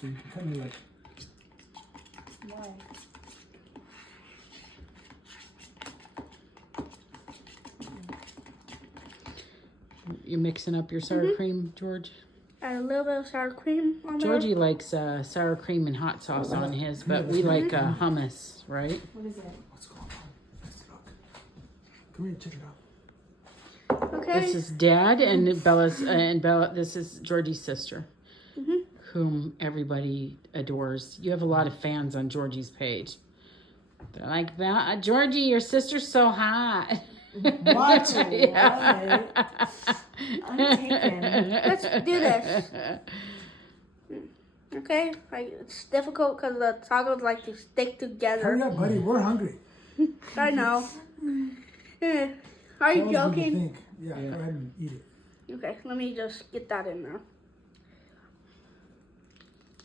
So you can kind of like. Why? You mixing up your sour cream, George? Add a little bit of sour cream on there. Georgie likes sour cream and hot sauce on his, but we like hummus, right? What is it? What's going on? Let's look. Come here, check it out. Okay. This is Dad and Bella. This is Georgie's sister, whom everybody adores. You have a lot of fans on Georgie's page. They're like, Georgie, your sister's so hot. What? Yeah. I'm taken. Let's do this. Okay, it's difficult because the tacos like to stick together. Hurry up, buddy. We're hungry. I know. Are you Tell us what you joking? think. Yeah, go ahead and eat it. Okay, let me just get that in there.